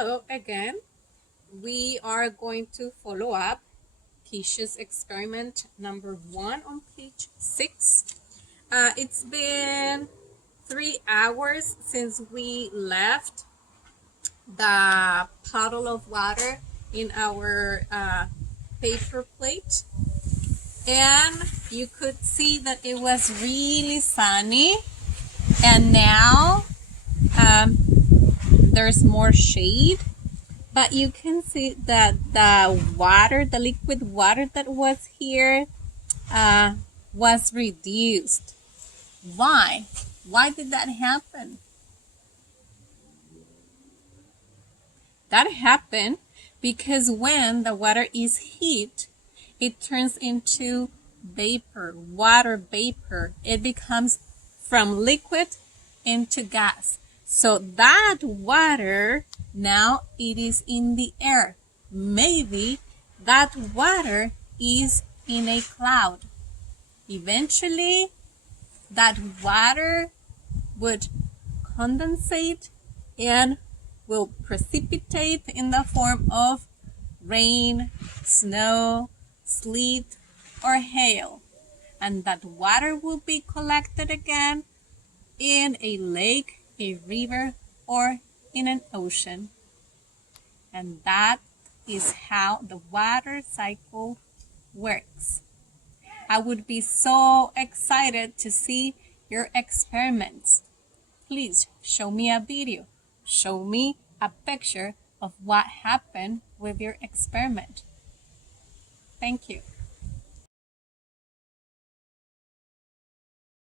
Hello again. We are going to follow up Keesha's experiment number 1 on page 6. It's been 3 hours since we left the puddle of water in our paper plate, and you could see that it was really sunny, and now there's more shade. But you can see that the liquid water that was here was reduced. Why? Why did that happen? That happened because when the water is heat, it turns into vapor, water vapor. It becomes from liquid into gas. So that water, now it is in the air. Maybe that water is in a cloud. Eventually, that water would condensate and will precipitate in the form of rain, snow, sleet, or hail. And that water will be collected again in a lake, a river, or in an ocean. And that is how the water cycle works. I would be so excited to see your experiments. Please show me a video. Show me a picture of what happened with your experiment. Thank you.